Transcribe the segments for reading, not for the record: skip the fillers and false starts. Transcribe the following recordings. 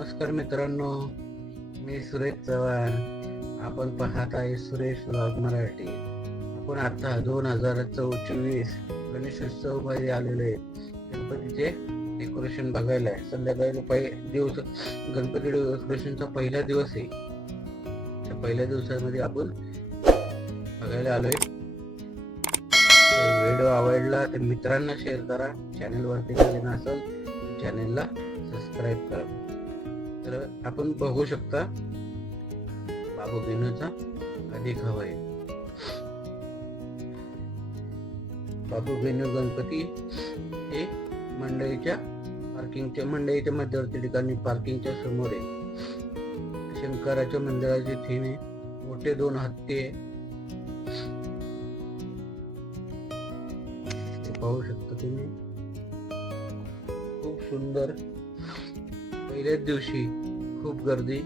नमस्कार मित्रांनो, मी सुरेश चव्हाण. आपण पाहत आहे सुरेश व्लॉग मराठी. आपण आता 2024 गणेशोत्सव मध्ये आलेलो आहे. गणपतीचे डेकोरेशन बघायला आहे. संध्याकाळी दिवस गणपती डेकोरेशनचा पहिला दिवस आहे. त्या पहिल्या दिवसामध्ये आपण बघायला आलोय. व्हिडिओ आवडला तर मित्रांना शेअर करा. चॅनल वरती नवीन असेल चॅनलला सबस्क्राईब करा. तर आपण बघू शकता बाबू गेनूचा अधिक हवाय. बाबू गेनू गणपती हे मंडईच्या मंडईच्या मध्यवर्ती ठिकाणी पार्किंगच्या समोर आहे. शंकराच्या मंदिराची थीम आहे. मोठे 2 हत्ती आहे. पाहू शकता तुम्ही. खूप सुंदर. पहिल्याच दिवशी खूप गर्दी.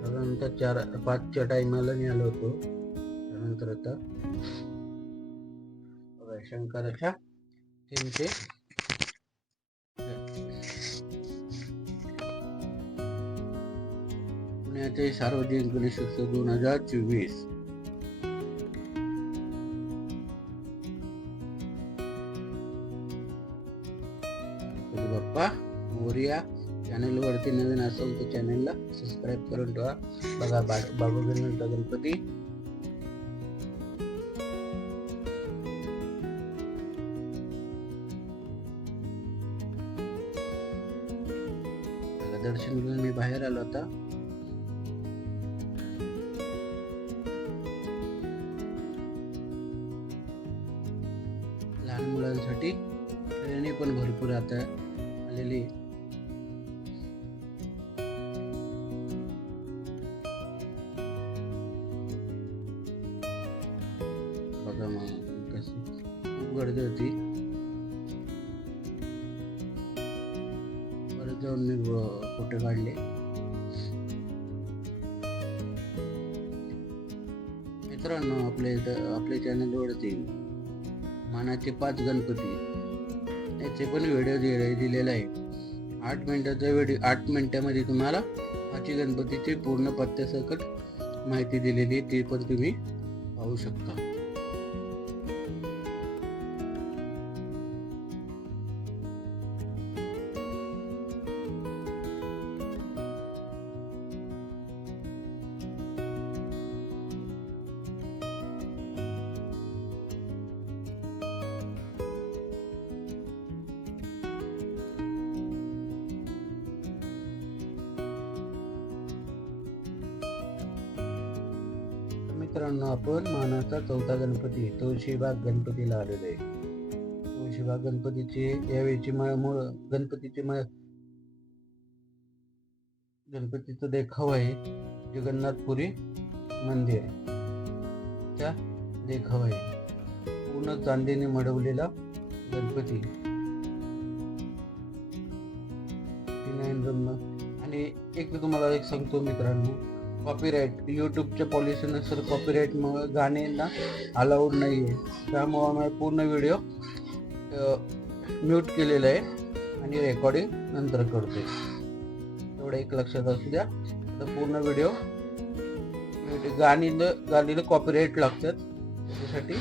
साधारणतः 4-5च्या टाइमाला निघालो होतो. त्यानंतर आता शंकराच्या थीमचे पुण्याचे सार्वजनिक गणेशोत्सव 2024. बाप्पा मोरया. चॅनल वरती नवीन असेल तर चॅनलला सबस्क्राईब करून ठेवा. बघा बाबू गेनूचा गणपती. दर्शन घेऊन मी बाहेर आलो होता. लहान मुलांसाठी खेळणी पण भरपूर आता आलेली. बघा मग कशी खूप गर्दी होती. परत जाऊन मी फोटो काढले. मित्रांनो, आपल्या चॅनलवरती मानाचे 5 गणपती याचे पण व्हिडिओ दिलेला आहे. 8 मिनिटाचा व्हिडिओ. 8 मिनिटामध्ये तुम्हाला 5 गणपतीची पूर्ण पत्त्यासकट माहिती दिलेली आहे. ती पण तुम्ही पाहू शकता. मित्रांनो, आपण मानाचा 4था गणपती तुळशीबाग गणपतीला आलेलो आहे. तुळशीबाग गणपतीची यावेळीची गणपतीचा देखावा आहे. जगन्नाथपुरी मंदिर चा देखावा आहे. पूर्ण चांदीने मडवलेला गणपती. आणि तुम्हाला सांगतो मित्रांनो, कॉपीराईट यूट्यूबच्या पॉलिसीनुसार कॉपीराईट गाण्यांना अलाउड नाहीये. त्यामुळे आम्ही पूर्ण व्हिडिओ म्यूट केलेला आहे आणि रेकॉर्डिंग नंतर करतोय. एवढं एक लक्षात असू द्या. तर पूर्ण व्हिडिओ गाणीला कॉपीराईट लागतात, त्याच्यासाठी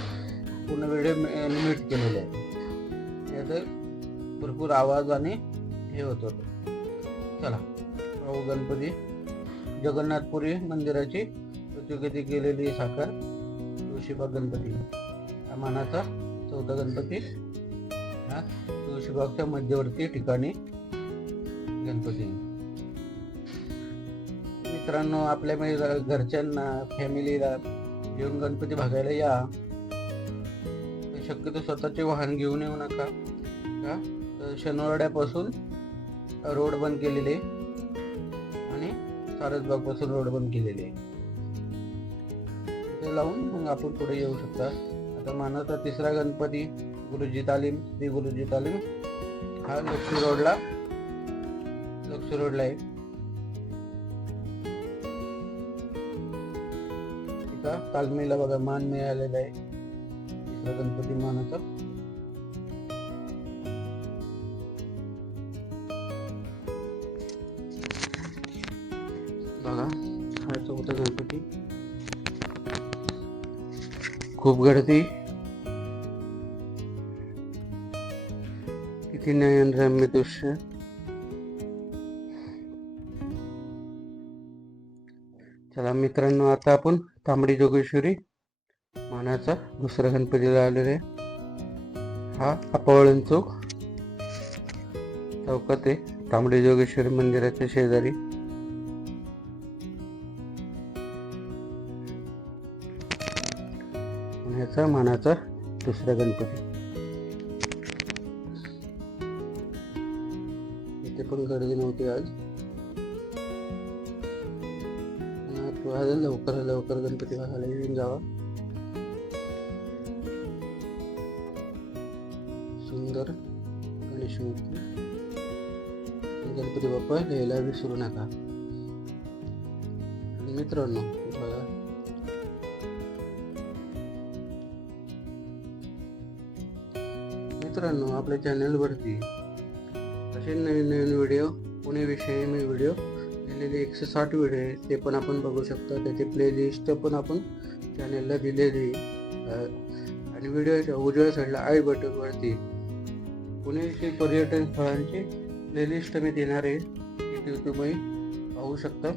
पूर्ण व्हिडिओ म्यूट केलेला आहे. यात भरपूर आवाज आणि हे होत होतं. चला, गणपती जगन्नाथपुरी मंदिराची प्रतिकृती केलेली साकार तुळशीबाग गणपती. हा मानाचा 4था गणपती. हा तुळशीबागच्या मध्यवर्ती ठिकाणी गणपती. मित्रांनो, आपल्या घरच्यांना फॅमिलीला घेऊन गणपती बघायला या. शक्यतो स्वतःचे वाहन घेऊन येऊ नका. का शनिवारपासून रोड बंद केलेले आणि सारसबाग पासून रोड बंद केलेले आहे. ते लावून मग आपण पुढे येऊ शकता. आता मानाचा 3रा गणपती गुरुजी तालीम, श्री गुरुजी तालीम. हा लक्ष्मी रोडला आहे. तालमीला बघा मान मिळालेला आहे. दुसरा गणपती मानाचा. बघा हा चौथा गणपती. खूप गर्दी, किती नयनरम्य दृश्य. चला मित्रांनो, आता आपण तांबडी जोगेश्वरी मानाचा दुसरा गणपतीला आलेला आहे. हा अपवळण चौकात आहे, तांबडी जोगेश्वरी मंदिराच्या शेजारी. पुण्याचा मानाचा दुसरा गणपती. इथे पण गर्दी नव्हती आज. लवकर गणपती बघायला येऊन जावा. सुंदर गणेश मूर्ती. गणपती बाप्पा लिहायला विसरू नका मित्रांनो. बघा मित्रांनो, आपल्या चॅनलवरती असे नवीन व्हिडिओ, पुण्याविषयी मी व्हिडिओ दिलेले 160 व्हिडिओ आहे, ते पण आपण बघू शकता. त्याची प्लेलिस्ट पण आपण चॅनलला दिलेली. आणि व्हिडिओच्या उजव्या साईडला आय बटनवरती पुण्याची पर्यटन स्थळांची प्लेलिस्ट मी देणार आहे, तिथे तुम्ही पाहू शकता.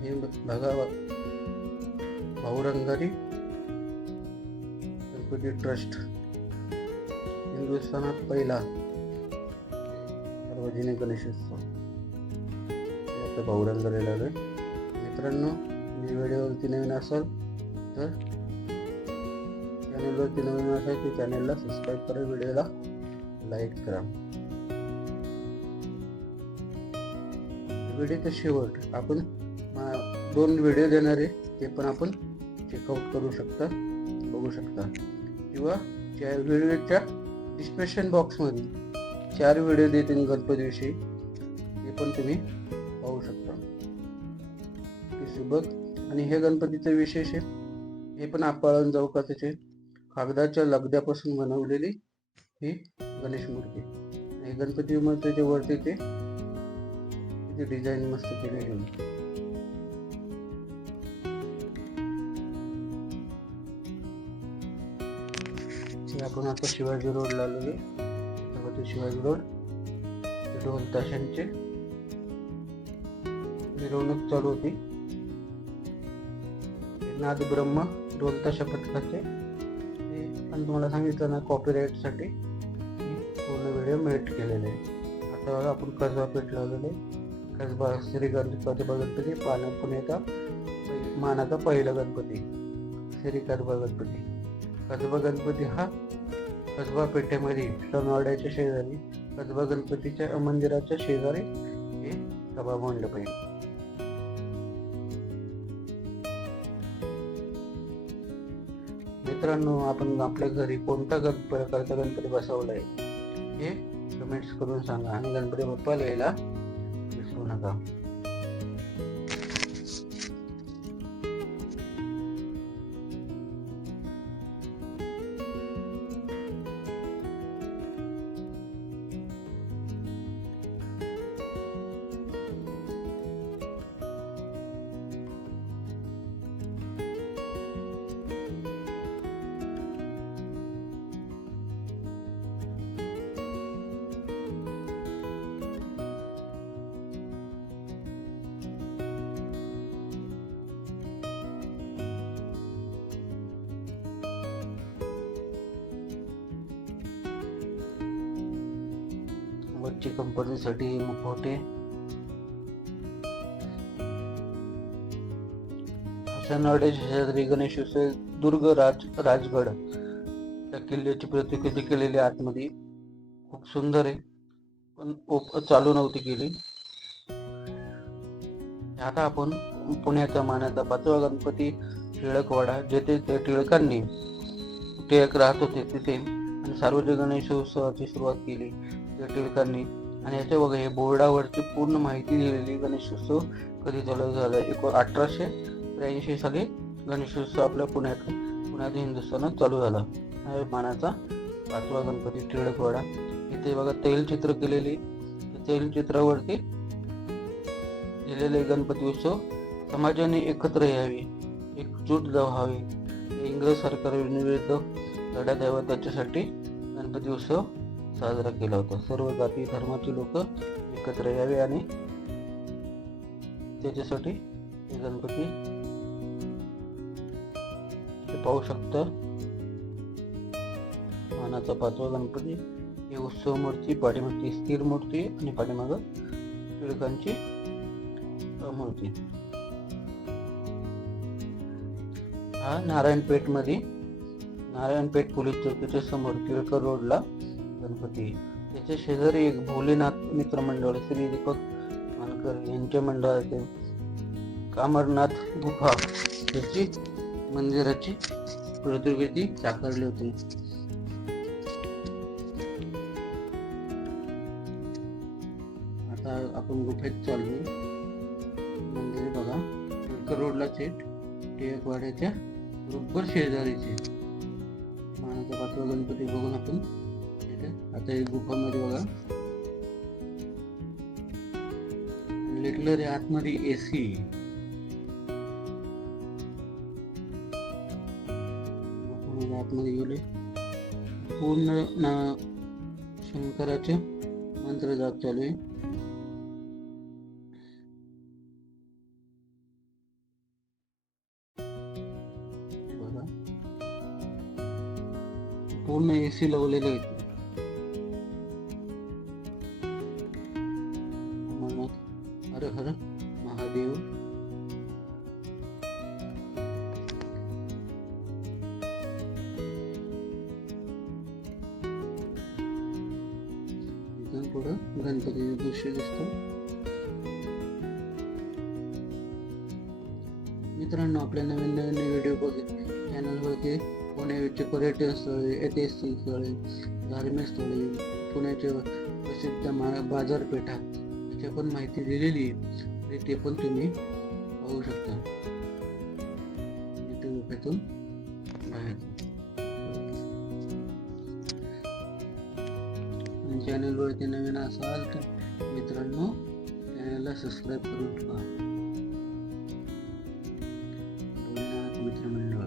हे बघा, भाऊरंगारी गणपती ट्रस्ट, हिंदुस्थानात पहिला सार्वजनिक गणेशोत्सव. भाऊरंगारीला आलोय मित्रांनो. मी व्हिडिओवरती नवीन असाल तर चॅनलवरती नवीन असाल की चॅनलला सबस्क्राईब करा, व्हिडिओला लाईक करा. व्हिडिओचा शेवट आपण 2 व्हिडिओ देणार आहे, ते पण आपण चेकआउट करू शकता, बघू शकता. किंवा व्हिडिओच्या डिस्क्रिप्शन बॉक्समध्ये 4 व्हिडिओ देतील गणपतीविषयी, ते पण तुम्ही पाहू शकता. सुबक. आणि हे गणपतीचं विशेष आहे, हे पण अपळण चौकाचे कागदाच्या लगद्यापासून बनवलेली ही गणेश मूर्ती. हे गणपती मूर्तीच्या वरती ते डिझाईन मस्त केलेली आहे. आपण आता शिवाजी रोडला आलेलो. शिवाजी रोड, ढोल ताशांचे मिरवणूक चालू होती. नाद ब्रह्म ढोल ताशा पथकाचे. पण तुम्हाला सांगितलं ना, कॉपीराईट साठी पूर्ण व्हिडिओ मेट केलेले आहे. आता बघा आपण कसबा पेठ लावलेले. कसबा श्री गणपती गणपती पुण्याचा मानाचा पहिला गणपती श्री कसबा गणपती. कसबा गणपती हा कसबा पेठेमध्ये सनवाड्याच्या शेजारी कसबा गणपतीच्या मंदिराच्या शेजारी हे सभा मंडप आहे. मित्रांनो, आपण आपल्या घरी कोणता प्रकारचा गणपती बसवलाय हे कमेंट्स करून सांगा. आणि गणपती बाप्पा लिहायला विसरू नका. बच्ची कंपनीसाठी मुखवटे. सनवाड्याच्या शेजारी गणेशोत्सव दुर्ग राजगड त्या किल्ल्याची प्रतिकृती केलेली आतमध्ये. खूप सुंदर आहे, पण चालू नव्हती केली. आता आपण पुण्याचा मानाचा 5वा गणपती टिळकवाडा, जेथे त्या टिळकांनी टिळक राहत होते तिथे आणि सार्वजनिक गणेशोत्सवाची सुरुवात केली त्या टिळकांनी. आणि याच्या बघा, हे बोर्डावरती पूर्ण माहिती दिलेली गणेशोत्सव कधी चालू झाला. 1883 साली गणेशोत्सव आपल्या पुण्यात हिंदुस्थानात चालू झाला. आहे मानाचा 5वा गणपती टिळकवाडा. इथे बघा तैलचित्र केलेली, तैलचित्रावरती लिहिलेले गणपती उत्सव समाजाने एकत्र यावे, एकजूट व्हावे, इंग्रज सरकारविरुद्ध लढा द्यावा त्याच्यासाठी गणपती उत्सव साजरा केला होता. सर्व जाती धर्माचे लोक एकत्र यावे आणि त्याच्यासाठी हे गणपती पाहू शकता. मानाचा 5वा गणपती ही उत्सव मूर्ती, पाठीमागची स्थिर मूर्ती आणि पाठीमाग टिळकांची मूर्ती. हा नारायणपेठ पोलीस चौकीच्या समोर टिळकर रोडला गणपती. त्याच्या शेजारी एक भोलेनाथ मित्र मंडळ श्री दीपक मानकर यांच्या मंडळाचे अमरनाथ गुफा त्याची मंदिराची प्रतिकृती साकारली होती. आता आपण गुफेत चाललो. मंदिर बघा टिळकर रोडला टिळकवाड्याच्या बरोबर शेजारीचे. मानाचा 5वा गणपती बघून आपण आता एक गुफामध्ये बघा लिटलं रे आतमध्ये एसी. गुफामध्ये आतमध्ये गेले, पूर्ण शंकराचे मंत्र जाप चालू आहे. पूर्ण एसी लावलेले आहेत. हर हर महादेव. इथून पुढं गणपतीचे दृश्य दिसतं. मित्रांनो, आपल्या नवीन व्हिडिओ चॅनलवरती पुण्याचे पर्यटन स्थळे, ऐतिहासिक स्थळे, धार्मिक स्थळे, पुण्याचे प्रसिद्ध बाजारपेठा याची पण माहिती दिलेली आहे. ते पण तुम्ही पाहू शकता. इथे गुफेतून बाहेर. चॅनलवरती नवीन असाल तर मित्रांनो चॅनलला सबस्क्राईब करून ठेवा. मित्रमंडळ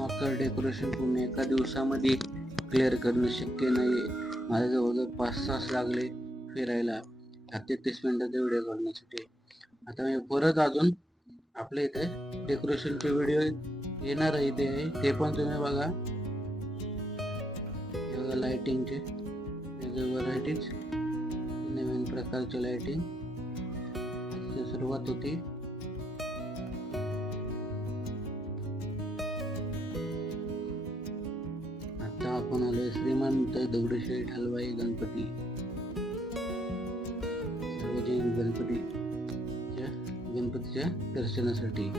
अख्खं डेकोरेशन पूर्ण एका दिवसामध्ये क्लिअर करणं शक्य नाही. माझ्या जवळजवळ 5 तास लागले फिरायला 30 मिनिटाचा व्हिडिओ करण्यासाठी. आता मी परत अजून आपल्या इथे डेकोरेशनचे व्हिडिओ येणार आहे, ते पण तुम्ही बघा. हे बघा लाइटिंगचे वेगळे व्हरायटीज, नवीन प्रकारचे लाइटिंग सुरुवात होती. आपण आलोय श्रीमंत दगडूशेठ हलवाई गणपती, सार्वजनिक गणपतीच्या दर्शनासाठी.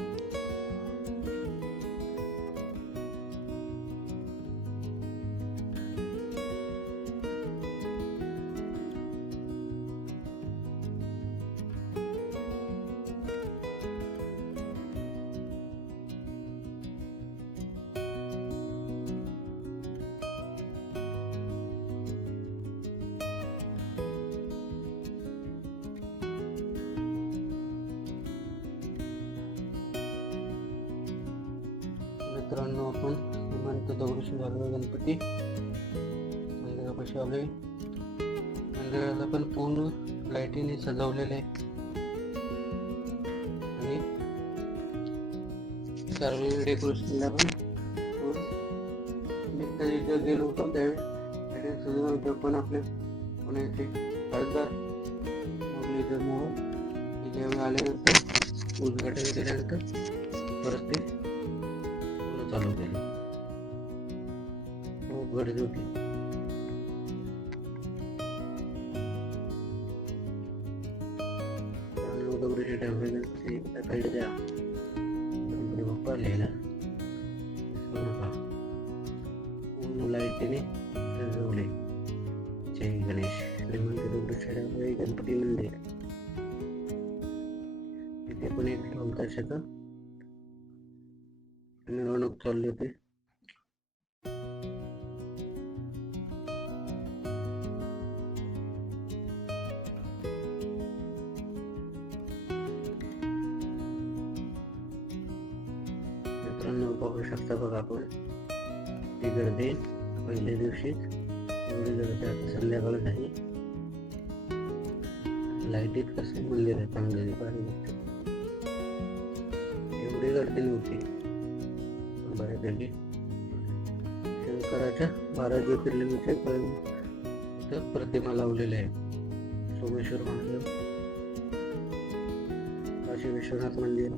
मित्रांनो, आपण श्रीमंत दगडूशेठ हलवाई गणपती मंदिरापाशी आलोय. मंदिराला पण पूर्ण लाईटीने सजवलेले आहे. कारवी डेकोरेशनला पण मी तिथं गेलो होतो त्यावेळी पण आपले पुण्याचे खासदार मुरलीधर मोहोळ ज्यावेळी आल्यानंतर उद्घाटन केल्यानंतर परत ते पुन्हा चालू केलं. खूप गर्दी होती. दगडूशेठ टेम्पलमध्ये सकाळी त्या गणपती बाप्पा लिहिला पूर्ण लाईटीने सजवले. जय गणेश. श्रीमंत दगडूशेठ गणपती मंदिर. इथे पण एक ढोल ताशाचा मिरवणूक चालली होती. मित्रांनो पाहू शकता बघा आपण ती गर्दी पहिल्या दिवशीच एवढी गर्दी. आता संध्याकाळ झाली. लाईटीत कसे मंदिर आहे चांगले पाहिजे. एवढी गर्दी नव्हती पण बऱ्यापैकी. शंकराच्या 12 ज्योतिर्लिंगाच्या प्रतिमा लावलेल्या आहे. सोमेश्वर महादेव, काशी विश्वनाथ मंदिर,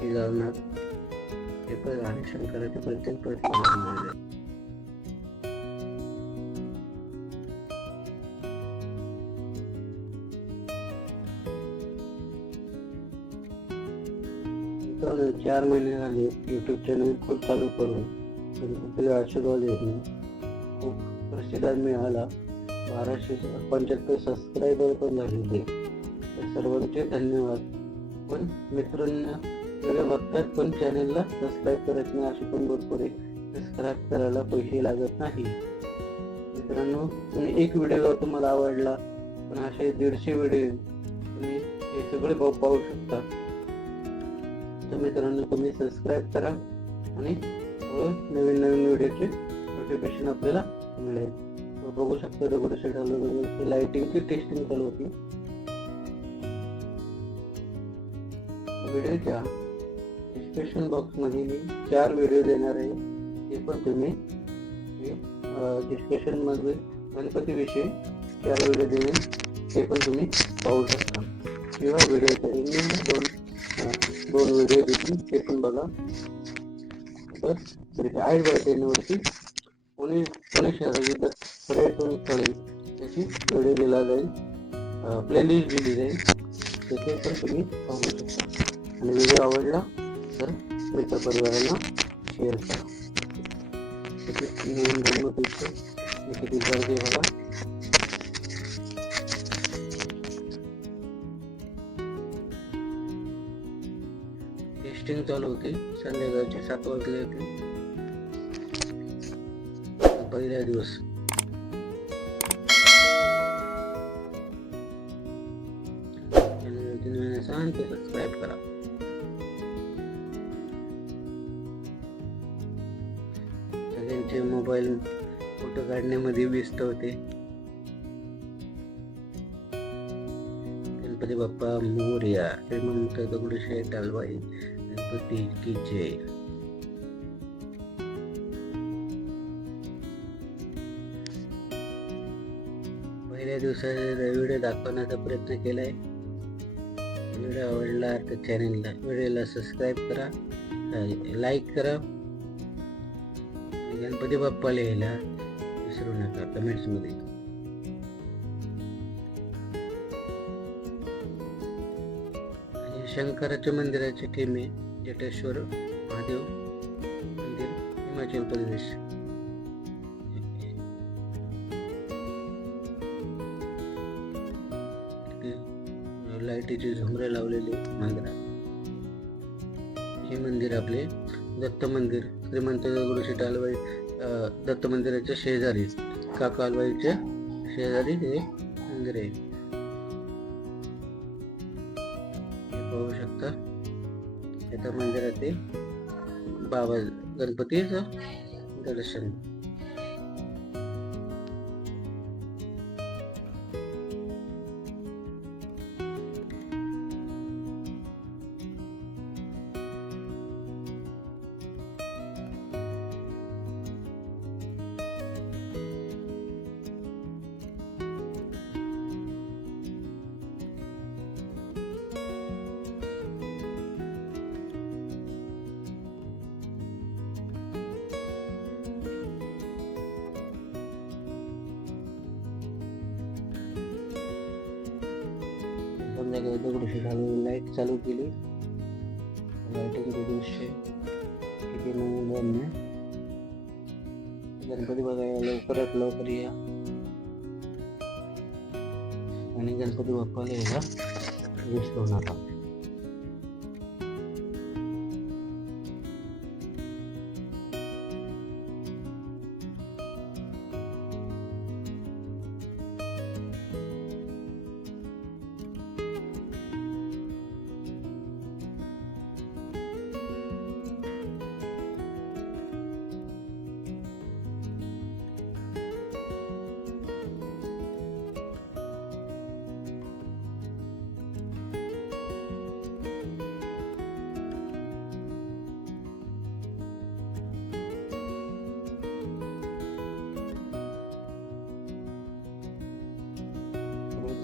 केदारनाथ हे पण आहे. शंकराचे प्रत्येक प्रतिमा आहे. तर 4 महिने झाले युट्यूब चॅनल खूप चालू करून गणपतीला आशीर्वाद येत नाही. खूप प्रतिसाद मिळाला. 1275 सबस्क्रायबर पण झालेले. तर सर्वांचे धन्यवाद. पण मित्रांना व्हिडिओ बघतात पण चॅनलला सबस्क्राईब करत नाही. अशी पण भरपूर आहे. सबस्क्राईब करायला पैसे लागत नाही. मित्रांनो तुम्ही एक व्हिडिओ तुम्हाला आवडला पण असे 150 व्हिडिओ तुम्ही हे सगळे पाहू शकता. तर मित्रांनो तुम्ही सबस्क्राईब करा आणि नवीन नवीन व्हिडिओचे नोटिफिकेशन आपल्याला मिळेल. बघू शकता दगडूशेठ लाइटिंगची टेस्टिंग चालू होती. व्हिडिओच्या डिस्क्रिप्शन बॉक्स मध्ये मी 4 व्हिडिओ देणार आहे. ते पण तुम्ही डिस्क्रिप्शन मध्ये गणपती विषयी 4 व्हिडिओ देईल ते पण तुम्ही पाहू शकता. किंवा व्हिडिओच्या एंडिंगला दोन व्हिडिओ देतील ते पण बघा. तर आय बटनवरती पुणे शहराची पर्यटन स्थळे त्याची व्हिडिओ दिला जाईल. प्लेलिस्ट दिली जाईल. त्याचे पण तुम्ही पाहू शकता. आणि व्हिडिओ आवडला तर मित्र परिवारांना शेअर करा. नवीन गणपतीचं किती गर्दी बघा. टेस्टिंग चालू होती. संध्याकाळचे 7 वाजले होते. पहिला दिवस. चॅनल सबस्क्राईब करा. सगळ्यांचे मोबाईल फोटो काढण्यामध्ये व्यस्त होते. गणपती बाप्पा मोरया. श्रीमंत दगडूशेठ हलवाई गणपती की जय. पहिल्या दिवसाचा व्हिडिओ दाखवण्याचा प्रयत्न केलाय. व्हिडिओ आवडला तर चॅनलला व्हिडिओला सबस्क्राईब करा, लाईक करा. गणपती बाप्पा लिहायला विसरू नका कमेंट्स मध्ये. शंकराच्या मंदिराची थीम आहे जटेश्वर महादेव मंदिर, हिमाचल प्रदेश. लाईटीचे झुमरे लावलेले मंदिरात. हे मंदिर आपले दत्त मंदिर, श्रीमंत दगडूशेठ हलवाई दत्त मंदिराच्या शेजारी, काका हलवाईच्या शेजारी हे मंदिर आहे. पाहू शकता त्या मंदिरात बाबा गणपतीचं दर्शन. संध्याकाळी दगडूशेठ हलवाई लाईट चालू केली. लाईटिंगचे दृश्य किती नवीन. गणपती बघायला लवकरात लवकर या आणि गणपती बाप्पाला यायला विसरू नका.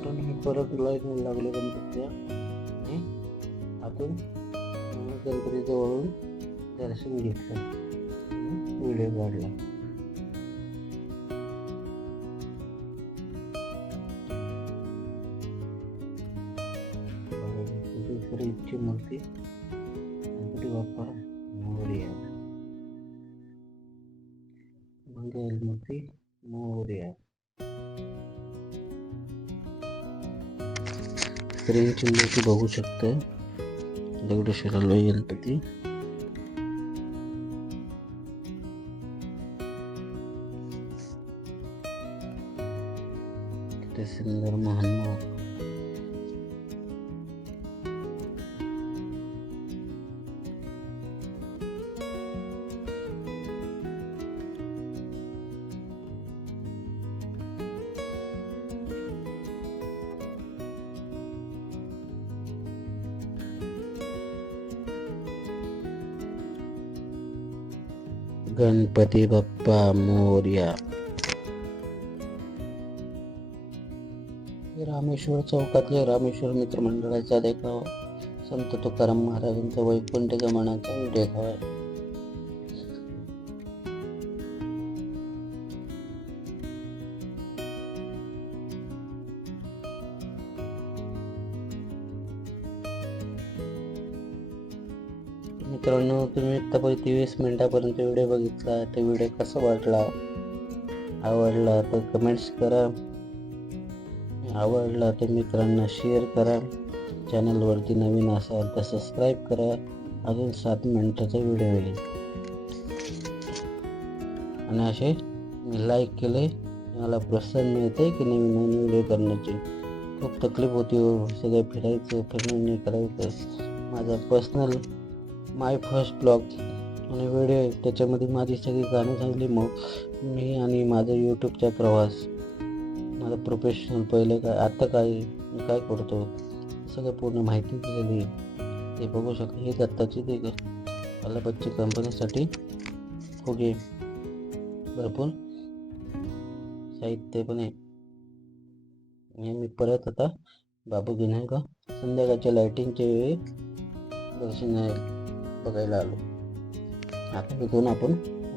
मी परत लाईट लागले गणपतीच्या आणि आतून गणपती जवळून दर्शन घेतलं, व्हिडिओ काढला. दुसरीची मूर्ती गणपती बाप्पा मोरया, मंगल मूर्ती मोरया. स्त्रियांची मूर्ती बघू शकता, दगडूशेठ हलवाई गणपती. किती सुंदर मोहनमोहक. गणपती बाप्पा मोरया. रामेश्वर चौकातल्या रामेश्वर मित्रमंडळाचा देखावा, संत तुकाराम महाराजांचा वैकुंठ गमनाचा देखावा. मित्रांनो, तुम्ही आतापर्यंत 20 मिनिटापर्यंत व्हिडिओ बघितला. तो व्हिडिओ कसा वाटला, आवडला तर कमेंट्स करा, आवडला तर मित्रांना शेअर करा. चॅनलवरती नवीन असाल तर सबस्क्राईब करा. अजून 7 मिनिटाचा व्हिडिओ येईल आणि असे मी लाईक केले, मला प्रोत्साहन मिळते की नवीन नवीन व्हिडिओ करण्याची. खूप तकलीफ होती हो, सगळं फिरणं नाही करायचं. माझा पर्सनल माय फर्स्ट ब्लॉग आणि व्हिडिओ, त्याच्यामध्ये माझी सगळी गाणी सांगली. मग मी आणि माझा यूट्यूबचा प्रवास, माझं प्रोफेशनल पहिले काय आता काय काय करतो सगळं पूर्ण माहिती दिलेली. ते बघू शकतो. हे दत्ताची ते अलाहाबादची कंपनीसाठी फुगे, भरपूर साहित्य पण आहे. मी परत आता बाबू घेणार का संध्याकाळच्या लाईटिंगच्या वेळी दर्शन बघायला आलो. आता तिथून आपण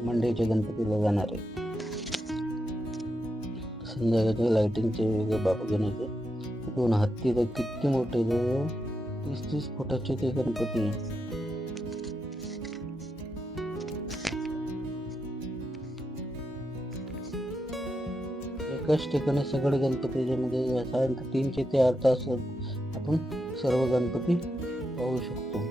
मंडईच्या गणपतीला जाणार आहे. संध्याकाळच्या लाईटिंगचे वेगळे बाबू घेण्याचे. तिथून हत्ती तर किती मोठे, 30-30 फुटाचे ते गणपती. एकाच ठिकाणी सगळे गणपतीच्या मध्ये साधारणतः 3 ते 4 तास आपण सर्व गणपती पाहू शकतो.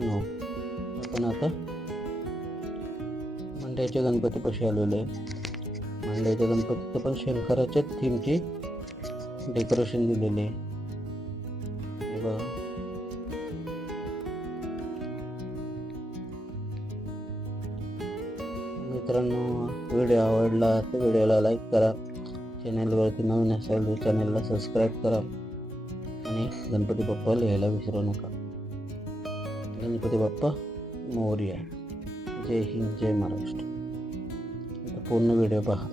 मित्रांनो, आपण आता मंडईच्या गणपतीपाशी आलेलो आहे. मंडईच्या गणपतीचं पण शंकराच्या थीमची डेकोरेशन दिलेले आहे. हे बघा. मित्रांनो, व्हिडिओ आवडला तर व्हिडिओला लाईक करा. चॅनलवरती नवीन असाल तर चॅनलला सबस्क्राईब करा आणि गणपती बाप्पा लिहायला विसरू नका. गणपती बाप्पा मोरया. जय हिंद, जय महाराष्ट्र. पूर्ण व्हिडिओ पहा.